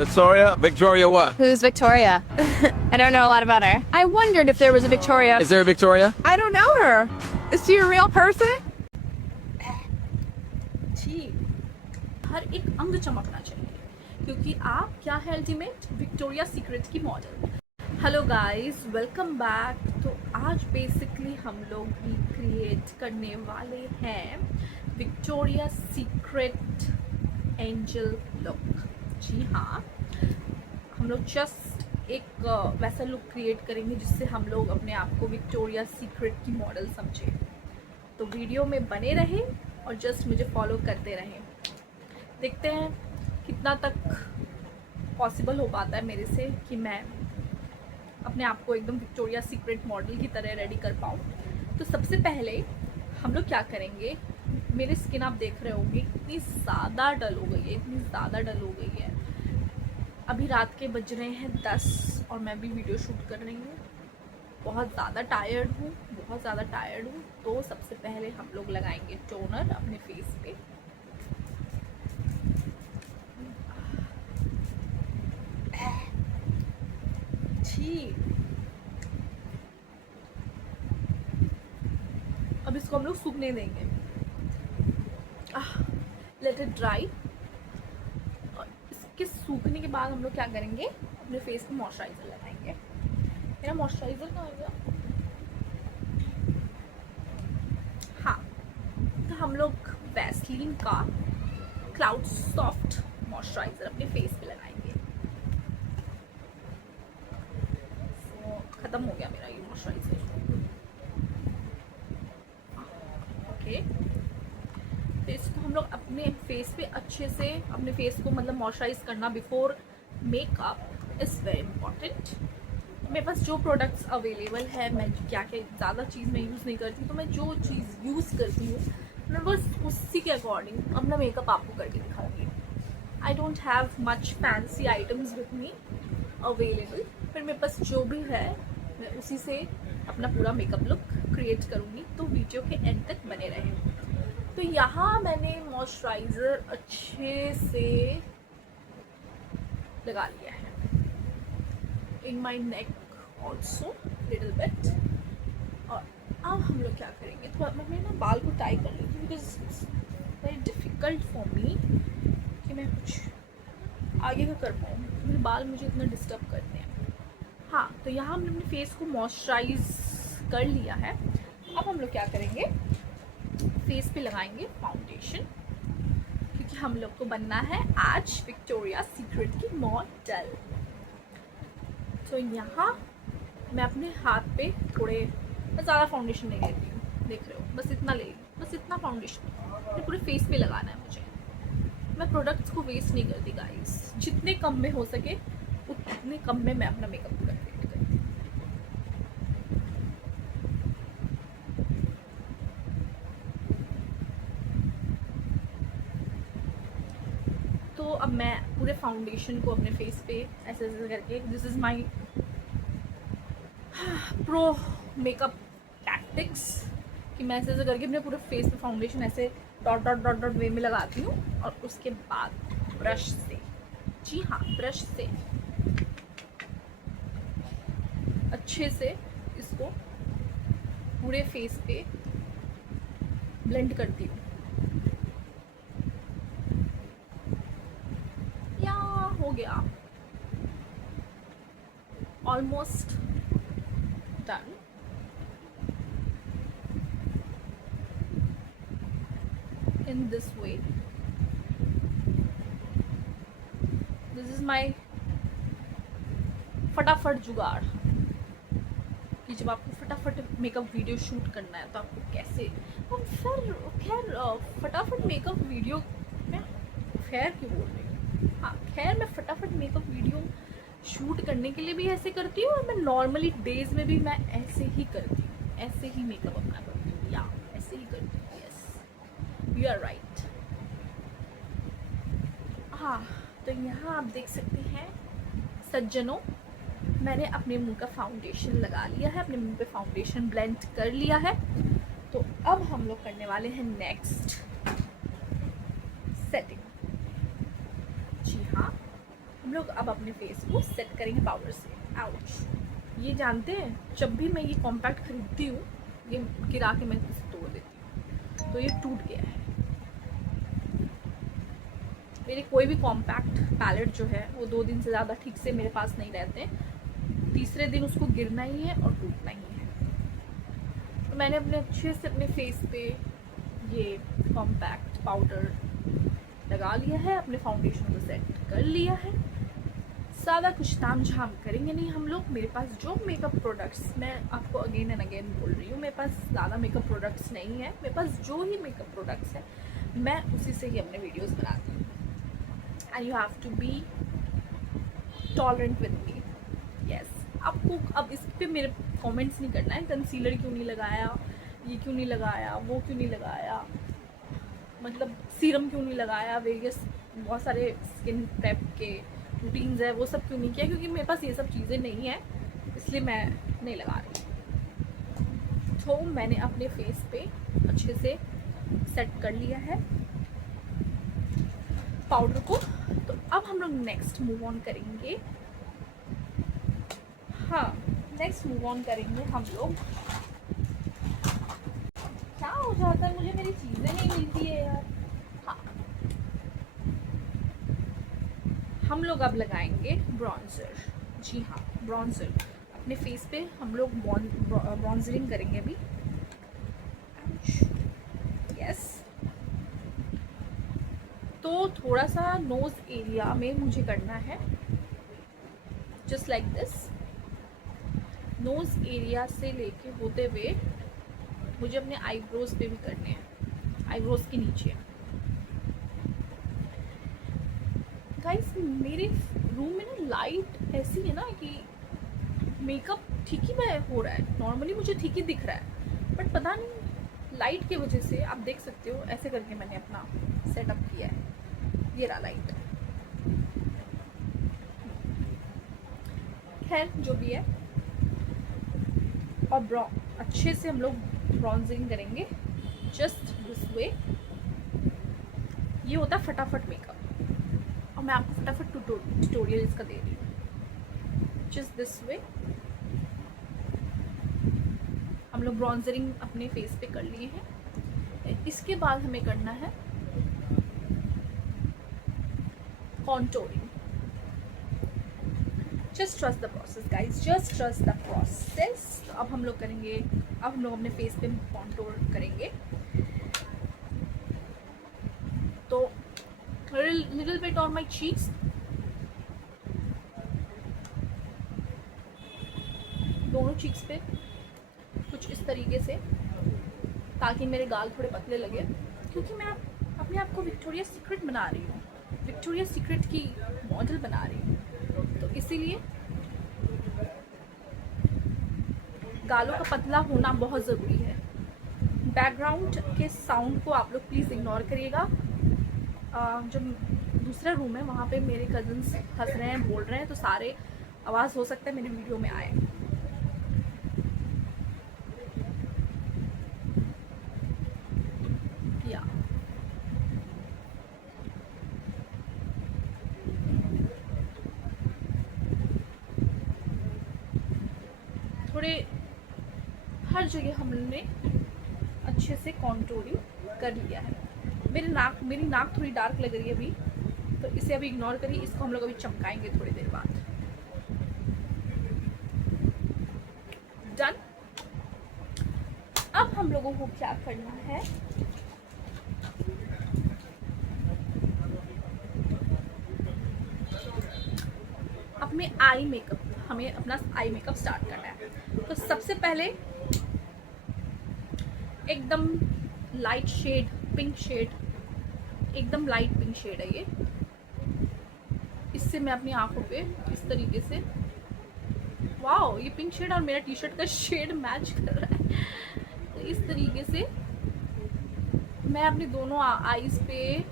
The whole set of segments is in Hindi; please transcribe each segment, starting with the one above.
Victoria what? Who's Victoria? I don't know a lot about her. I wondered if there was a Victoria. Is there a Victoria? I don't know her. Is she a real person? जी, हर एक अंग चमकना चाहिए क्योंकि आप क्या है अल्टीमेट विक्टोरिया सीक्रेट की model. Hello guys, welcome back. तो आज बेसिकली हम लोग रिक्रिएट करने वाले हैं विक्टोरिया सीक्रेट एंजल लुक। जी हाँ, हम लोग जस्ट एक वैसा लुक क्रिएट करेंगे जिससे हम लोग अपने आप को विक्टोरिया सीक्रेट की मॉडल समझें। तो वीडियो में बने रहें और जस्ट मुझे फॉलो करते रहें। देखते हैं कितना तक पॉसिबल हो पाता है मेरे से कि मैं अपने आप को एकदम विक्टोरिया सीक्रेट मॉडल की तरह रेडी कर पाऊँ। तो सबसे पहले हम लोग क्या करेंगे, मेरी स्किन आप देख रहे होंगे इतनी ज़्यादा डल हो गई है, इतनी ज़्यादा डल हो गई है। अभी रात के बज रहे हैं 10 और मैं भी वीडियो शूट कर रही हूँ। बहुत ज़्यादा टायर्ड हूँ, बहुत ज़्यादा टायर्ड हूँ। तो सबसे पहले हम लोग लगाएंगे टोनर अपने फेस पे। जी, अब इसको हम लोग सूखने देंगे, लेट इट ड्राई। और इसके सूखने के बाद हम लोग क्या करेंगे, अपने फेस पे मॉइस्चराइज़र लगाएंगे। मेरा मॉइस्चराइज़र कहाँ गया? हाँ, तो हम लोग वैसलीन का क्लाउड सॉफ्ट मॉइस्चराइज़र अपने फेस पे लगाएंगे। ख़त्म हो गया मेरा ये मॉइस्चराइज़र। ओके, तो इसको हम लोग अपने फेस पे अच्छे से, अपने फेस को मतलब मॉइस्चराइज करना before makeup is very important. मेरे पास जो प्रोडक्ट्स अवेलेबल है, मैं क्या क्या ज़्यादा चीज़ मैं यूज़ नहीं करती, तो मैं जो चीज़ यूज़ करती हूँ मैं बस उसी के अकॉर्डिंग अपना मेकअप आपको करके दिखाऊंगी। I don't have much fancy items with me available, पर मेरे पास जो भी है मैं उसी से अपना पूरा मेकअप लुक क्रिएट करूँगी। तो वीडियो के एंड तक बने रहें। तो यहाँ मैंने मॉइस्चराइज़र अच्छे से लगा लिया है, इन माई नेक ऑल्सो लिटिल बिट। और अब हम लोग क्या करेंगे, थोड़ा मैं ना बाल को टाई कर लेती हूँ because it's very difficult for me कि मैं कुछ आगे का कर पाऊँ। मेरे बाल मुझे इतना डिस्टर्ब करते हैं। हाँ, तो यहाँ हमने अपने फेस को मॉइस्चराइज कर लिया है। अब हम लोग क्या करेंगे, फेस पे लगाएंगे फाउंडेशन, क्योंकि हम लोग को बनना है आज विक्टोरिया सीक्रेट की मॉडल। तो यहाँ मैं अपने हाथ पे थोड़े, मैं ज़्यादा फाउंडेशन नहीं लेती हूँ, देख रहे हो, बस इतना ले, बस इतना फाउंडेशन पूरे फेस पे लगाना है मुझे। मैं प्रोडक्ट्स को वेस्ट नहीं करती गाइस, जितने कम में हो सके उतने कम में मैं अपना मेकअप कंप्लीट करती हूँ। तो अब मैं पूरे फाउंडेशन को अपने फेस पे ऐसे ऐसे करके, this is my pro makeup tactics, कि मैं ऐसे ऐसे करके अपने पूरे फेस पे फाउंडेशन ऐसे डॉट डॉट डॉट डॉट वे में लगाती हूँ। और उसके बाद ब्रश से, जी हाँ, ब्रश से अच्छे से इसको पूरे फेस पे ब्लेंड करती हूँ। या हो गया, almost done. In this way, this is my फटाफट जुगाड़ कि जब आपको फटाफट मेकअप वीडियो शूट करना है तो आपको कैसे, और फिर खैर फटाफट मेकअप वीडियो, मैं खैर क्यों बोल रही हूँ, हाँ खैर, मैं फटाफट मेकअप वीडियो शूट करने के लिए भी ऐसे करती हूँ और मैं नॉर्मली डेज में भी मैं ऐसे ही करती हूँ, ऐसे ही मेकअप अपना करती हूँ, या ऐसे ही करती हूँ। Yes, you are right. हाँ, तो यहाँ आप देख सकते हैं सज्जनों, मैंने अपने मुंह का फाउंडेशन लगा लिया है, अपने मुंह पे फाउंडेशन ब्लेंड कर लिया है। तो अब हम लोग करने वाले हैं नेक्स्ट सेटिंग। जी हाँ, हम लोग अब अपने फेस को सेट करेंगे पाउडर से। आउच, ये जानते हैं जब भी मैं ये कॉम्पैक्ट खरीदती हूँ ये गिरा के मैं इसे तोड़ देती हूँ, तो ये टूट गया है। मेरे कोई भी कॉम्पैक्ट पैलेट जो है वो 2 दिन से ज़्यादा ठीक से मेरे पास नहीं रहते, तीसरे दिन उसको गिरना ही है और टूटना ही है। तो मैंने अपने अच्छे से अपने फेस पे ये कॉम्पैक्ट पाउडर लगा लिया है, अपने फाउंडेशन को सेट कर लिया है। ज़्यादा कुछ ताम झाम करेंगे नहीं हम लोग। मेरे पास जो मेकअप प्रोडक्ट्स, मैं आपको अगेन एंड अगेन बोल रही हूँ, मेरे पास ज़्यादा मेकअप प्रोडक्ट्स नहीं है। मेरे पास जो ही मेकअप प्रोडक्ट्स है मैं उसी से ही अपने वीडियोस बनाती हूँ। And you have to be tolerant with me. Yes, आपको अब इस पर मेरे कमेंट्स नहीं करना है, कंसीलर क्यों नहीं लगाया, ये क्यों नहीं लगाया, वो क्यों नहीं लगाया, मतलब सीरम क्यों नहीं लगाया, वेरियस बहुत सारे स्किन प्रेप के रूटीन्स है वो सब क्यों नहीं किया, क्योंकि मेरे पास ये सब चीज़ें नहीं है, इसलिए मैं नहीं लगा रही। तो मैंने अपने फेस पे अच्छे से सेट कर लिया है पाउडर को। तो अब हम लोग नेक्स्ट मूव ऑन करेंगे। हाँ, नेक्स्ट मूव ऑन करेंगे हम लोग। क्या हो जाता है, मुझे मेरी चीज़ें नहीं मिलती है यार। हाँ, हम लोग अब लगाएंगे ब्रॉन्जर। जी हाँ, ब्रॉन्जर अपने फेस पे हम लोग ब्रॉन्जरिंग करेंगे अभी। यस, तो थोड़ा सा नोज एरिया में मुझे करना है, just like this. Knows area से लेके होते हुए मुझे अपने आईब्रोज पे भी करने हैं, आईब्रोज के नीचे। गाइस, मेरे रूम में ना लाइट ऐसी है ना कि मेकअप ठीक ही में हो रहा है, नॉर्मली मुझे ठीक ही दिख रहा है, बट पता नहीं लाइट की वजह से, आप देख सकते हो ऐसे करके मैंने अपना सेटअप किया है, ये रहा लाइट। खैर जो भी है, और अच्छे से हम लोग ब्रॉन्जिंग करेंगे जस्ट दिस वे। ये होता है फटाफट मेकअप, और मैं आपको फटाफट ट्यूटोरियल इसका दे रही हूँ। जस्ट दिस वे हम लोग ब्रॉन्जरिंग अपने फेस पे कर लिए हैं। इसके बाद हमें करना है contouring. Just trust the process guys, just trust the process. तो अब हम लोग करेंगे, अब हम लोग अपने फेस पे कॉन्टोर करेंगे। तो little bit on my cheeks, दोनों चीक्स पे कुछ इस तरीके से, ताकि मेरे गाल थोड़े पतले लगे, क्योंकि मैं अपने आप को विक्टोरिया सीक्रेट बना रही हूँ, विक्टोरिया सीक्रेट की मॉडल बना रही हूँ, तो इसीलिए गालों का पतला होना बहुत ज़रूरी है। बैकग्राउंड के साउंड को आप लोग प्लीज़ इग्नोर करिएगा। जो दूसरा रूम है वहाँ पे मेरे कज़न्स हंस रहे हैं, बोल रहे हैं, तो सारे आवाज़ हो सकता है मेरी वीडियो में आए। या थोड़े हर जगह हमने अच्छे से कॉन्टोरिंग कर लिया है। मेरी नाक थोड़ी डार्क लग रही है अभी, तो इसे अभी इग्नोर करिए, इसको हम लोग अभी चमकाएंगे थोड़ी देर बाद। डन। अब हम लोगों को क्या करना है, अपने आई मेकअप, हमें अपना आई मेकअप स्टार्ट करना है। तो सबसे पहले एकदम लाइट शेड, पिंक शेड, एकदम लाइट पिंक शेड है ये, इससे मैं अपनी आंखों पे इस तरीके से, वाओ ये पिंक शेड और मेरा टी शर्ट का शेड मैच कर रहा है, तो इस तरीके से मैं अपने दोनों आईज पे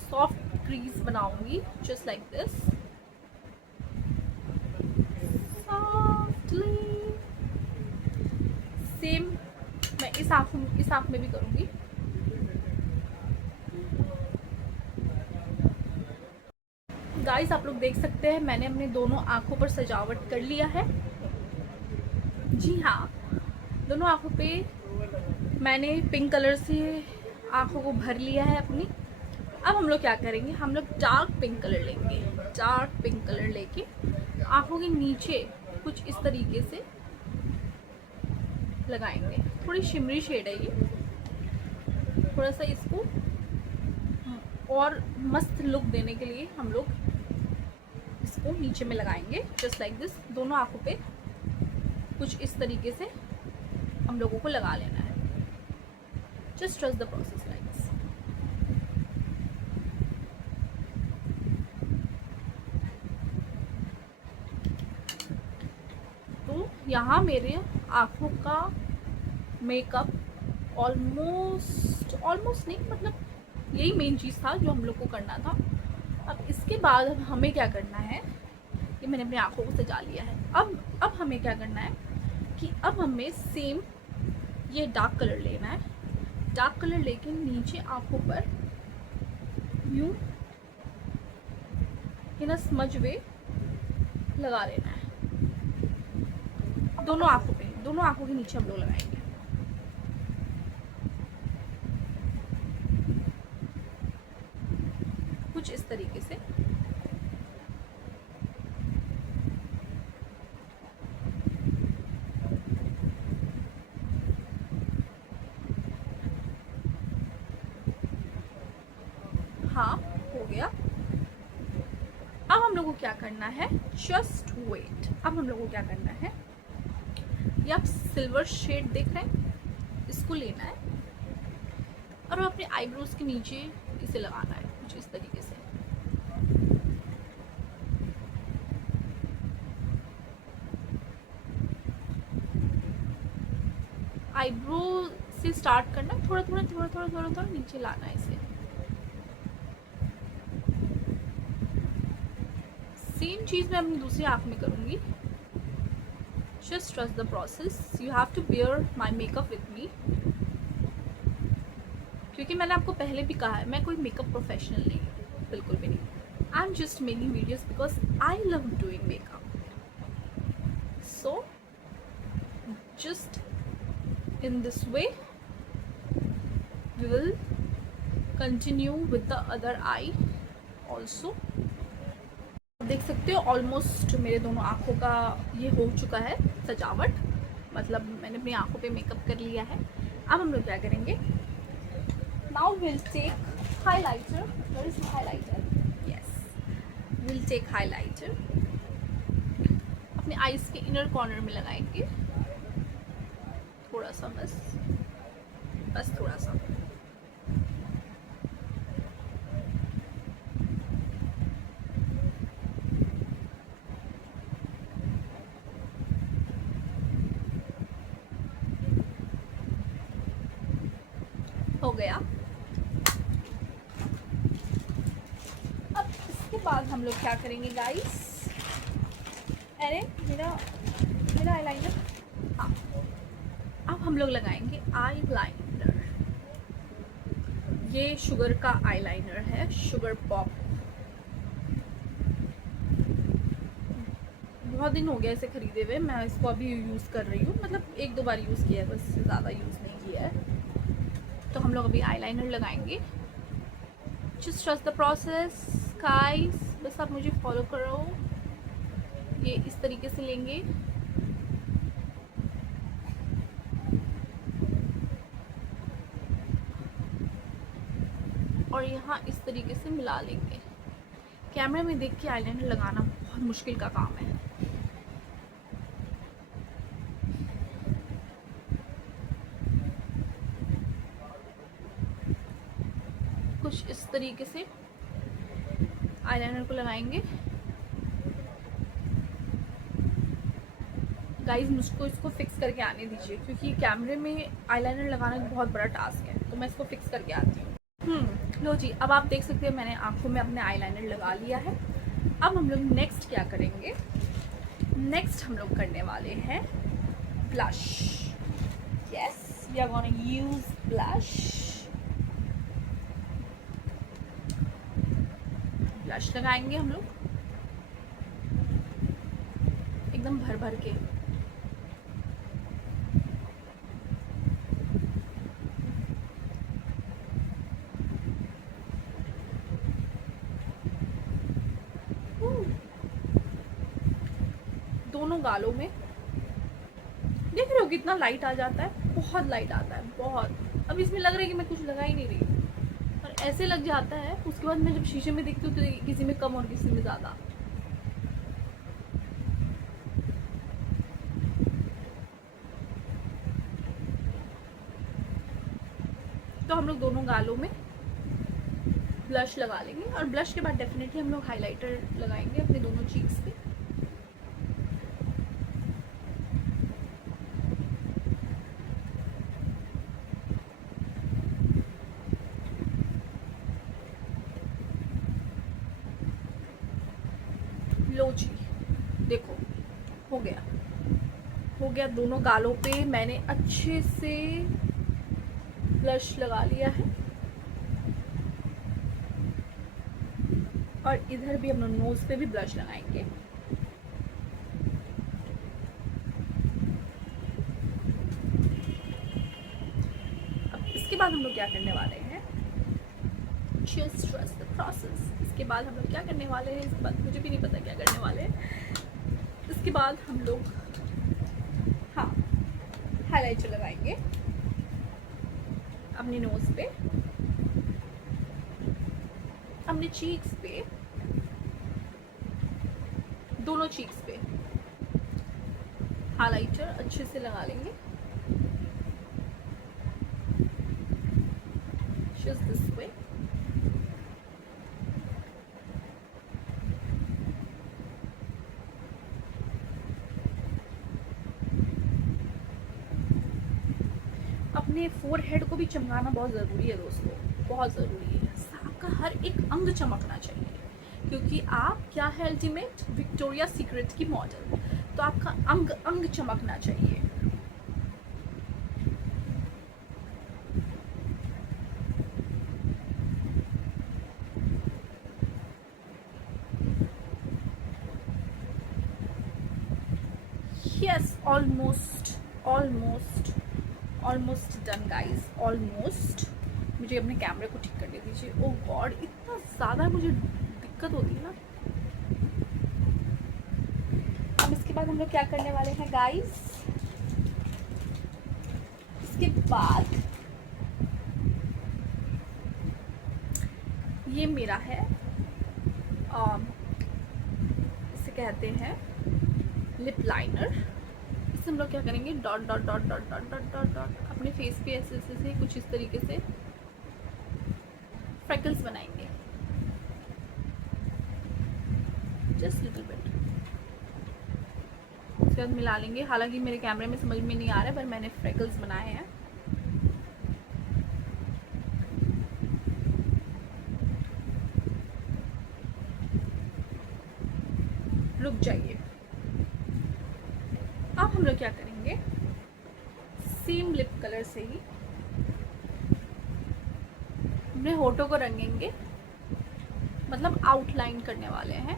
सॉफ्ट क्रीज बनाऊंगी, just like this, softly. Same मैं इस आँख में भी करूंगी। गाइस आप लोग देख सकते हैं मैंने अपने दोनों आँखों पर सजावट कर लिया है। जी हाँ, दोनों आँखों पे मैंने पिंक कलर से आँखों को भर लिया है अपनी। अब हम लोग क्या करेंगे, हम लोग डार्क पिंक कलर लेंगे। डार्क पिंक कलर लेके आँखों के नीचे कुछ इस तरीके से लगाएंगे। थोड़ी शिमरी शेड है ये, थोड़ा सा इसको और मस्त लुक देने के लिए हम लोग इसको नीचे में लगाएंगे जस्ट लाइक दिस। दोनों आँखों पे कुछ इस तरीके से हम लोगों को लगा लेना है। Just trust the process guys. तो यहाँ मेरे आँखों का मेकअप ऑलमोस्ट नहीं, मतलब यही मेन चीज़ था जो हम लोग को करना था। अब इसके बाद हमें क्या करना है कि मैंने अपनी आँखों को सजा लिया है। अब हमें क्या करना है कि अब हमें सेम ये डार्क कलर लेना है। डार्क कलर लेके नीचे आँखों पर यूं इन अ स्मज वे लगा लेना है। दोनों आँखों के नीचे हम लोग लगाएंगे। कुछ इस तरीके से। हाँ, हो गया। अब हम लोग को क्या करना है, जस्ट वेट। अब हम लोग को क्या करना है, ये आप सिल्वर शेड देख रहे हैं, इसको लेना है और अपने आईब्रोज के नीचे इसे लगाना है कुछ इस तरीके से। आईब्रो से स्टार्ट करना, थोड़ा थोड़ा नीचे लाना है इसे। सेम चीज़ मैं अपनी दूसरी आँख में करूँगी। Just trust the process, you have to bear my makeup with me. क्योंकि मैंने आपको पहले भी कहा है मैं कोई मेकअप प्रोफेशनल नहीं हूँ, बिल्कुल भी नहीं। I am just making videos because I love doing makeup. So just in this way we will continue with the other eye also. देख सकते हो ऑलमोस्ट मेरे दोनों आँखों का ये हो चुका है सजावट, मतलब मैंने अपनी आँखों पे मेकअप कर लिया है। अब हम लोग क्या करेंगे, now will take highlighter. Where is highlighter? Yes, will take highlighter. अपने आईज के इनर कॉर्नर में लगाएंगे थोड़ा सा, बस थोड़ा सा। हो गया। अब इसके बाद हम लोग क्या करेंगे गाइस, अरे मेरा आईलाइनर। हाँ, अब हम लोग लगाएंगे आईलाइनर। ये शुगर का आईलाइनर है, शुगर पॉप। बहुत दिन हो गया इसे खरीदे हुए, मैं इसको अभी यूज़ कर रही हूँ, मतलब एक दो बार यूज़ किया है बस, ज़्यादा यूज़ नहीं किया है। तो हम लोग अभी आईलाइनर लगाएंगे। Just trust the process guys, बस आप मुझे फॉलो करो। ये इस तरीके से लेंगे, और यहाँ इस तरीके से मिला लेंगे। कैमरे में देख के आईलाइनर लगाना बहुत मुश्किल का काम है। कुछ इस तरीके से आईलाइनर को लगाएंगे। गाइस मुझको इसको फिक्स करके आने दीजिए, क्योंकि कैमरे में आईलाइनर लगाना बहुत बड़ा टास्क है, तो मैं इसको फिक्स करके आती हूँ। लो जी, अब आप देख सकते हैं मैंने आंखों में अपने आईलाइनर लगा लिया है। अब हम लोग नेक्स्ट क्या करेंगे, नेक्स्ट हम लोग करने वाले हैं blush. Yes, we are gonna use blush. Blush लगाएंगे हम लोग एकदम भर भर के। दोनों गालों में देख रहे हो कितना लाइट आ जाता है, बहुत लाइट आता है बहुत। अब इसमें लग रहा है कि मैं कुछ लगा ही नहीं रही और ऐसे लग जाता है। उसके बाद मैं जब शीशे में देखती हूँ तो किसी में कम और किसी में ज़्यादा। तो हम लोग दोनों गालों में ब्लश लगा लेंगे और ब्लश के बाद डेफिनेटली हम लोग हाइलाइटर लगाएंगे अपने दोनों चीक्स पे। लो जी, देखो हो गया दोनों गालों पे मैंने अच्छे से ब्लश लगा लिया है। और इधर भी हम लोग नोज पे भी ब्लश लगाएंगे। अब इसके बाद हम लोग क्या करने वाले हैं, Just trust the process। इसके बाद हम लोग क्या करने वाले हैं, इसके बाद मुझे भी नहीं पता क्या करने वाले हैं। इसके बाद हम लोग हाँ हाइलाइटर लगाएंगे अपनी नोज पे, अपने चीक्स पे, दोनों चीक्स पे हाइलाइटर अच्छे से लगा लेंगे। Just this way। अपने फोरहेड को भी चमकाना बहुत ज़रूरी है दोस्तों, बहुत ज़रूरी है। आपका हर एक अंग चमकना चाहिए क्योंकि आप क्या है अल्टीमेट विक्टोरिया सीक्रेट की मॉडल। तो आपका अंग अंग चमकना चाहिए। Yes, almost done guys, almost. मुझे अपने कैमरे को ठीक करने दीजिए। ओह गॉड, इतना ज़्यादा मुझे दिक्कत होती है ना। अब इसके बाद हम लोग क्या करने वाले हैं गाइस, इसके बाद ये मेरा है इसे कहते हैं लिप लाइनर। इससे हम लोग क्या करेंगे, dot dot dot dot dot dot dot dot अपने फेस पे ऐसे ऐसे से कुछ इस तरीके से फ्रेकल्स बनाएंगे, जस्ट लिटिल बिट। उसके बाद मिला लेंगे। हालांकि मेरे कैमरे में समझ में नहीं आ रहा है पर मैंने फ्रेकल्स बनाए हैं। रुक जाइए। अब हम लोग क्या करेंगे, सेम लिप कलर से ही अपने होठों को रंगेंगे, मतलब आउटलाइन करने वाले हैं।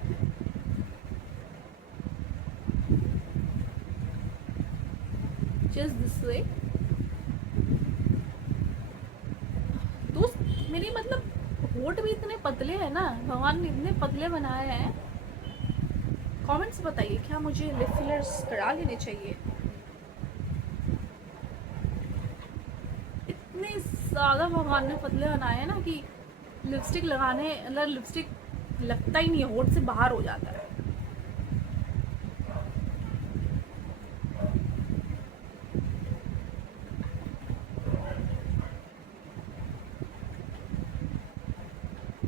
Just this way. दोस्त मेरी मतलब होठ भी इतने पतले हैं ना, भगवान ने इतने पतले बनाए हैं। कमेंट्स बताइए क्या मुझे लिप फिलर्स करा लेने चाहिए। इतने ज़्यादा भगवान ने पतले बनाए हैं ना कि लिपस्टिक लगाने मतलब लिपस्टिक लगता ही नहीं है, होठ से बाहर हो जाता है।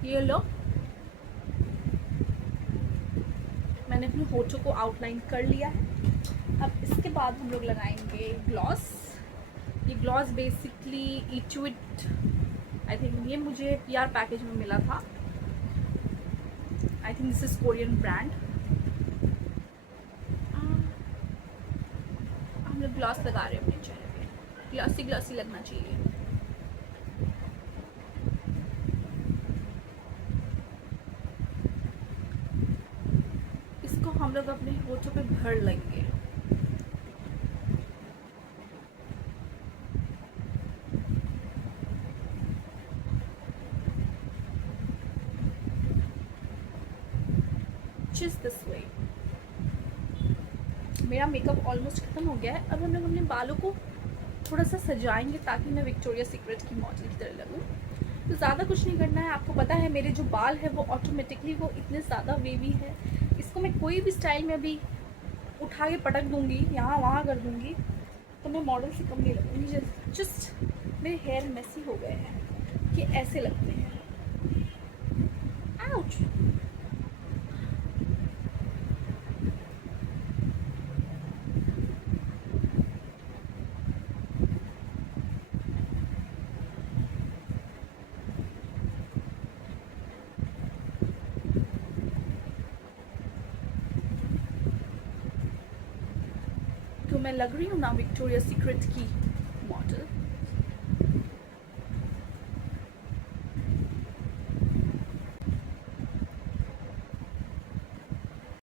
ये लो, मैंने अपने होठों को आउटलाइन कर लिया है। अब इसके बाद हम लोग लगाएंगे ग्लॉस। ये ग्लॉस बेसिकली इचुइट, आई थिंक ये मुझे PR पैकेज में मिला था। I think this is Korean brand. हम लोग ग्लॉस लगा रहे हैं अपने चेहरे पे, ग्लॉसी ग्लॉसी लगना चाहिए। हम लोग अपने होठों पे भर लेंगे। Just this way। मेरा मेकअप ऑलमोस्ट खत्म हो गया है। अब हम लोग अपने बालों को थोड़ा सा सजाएंगे ताकि मैं विक्टोरिया सीक्रेट की मॉडल की तरह लगूं। तो ज़्यादा कुछ नहीं करना है। आपको पता है मेरे जो बाल है वो ऑटोमेटिकली वो इतने ज़्यादा वेवी है, इसको मैं कोई भी स्टाइल में अभी उठा के पटक दूंगी, यहाँ वहाँ कर दूंगी, तो मैं मॉडल से कम नहीं लगूंगी। जस्ट मेरे हेयर मेसी हो गए हैं कि ऐसे लगते हैं। आउच। तो मैं लग रही हूँ ना विक्टोरिया सीक्रेट की मॉडल।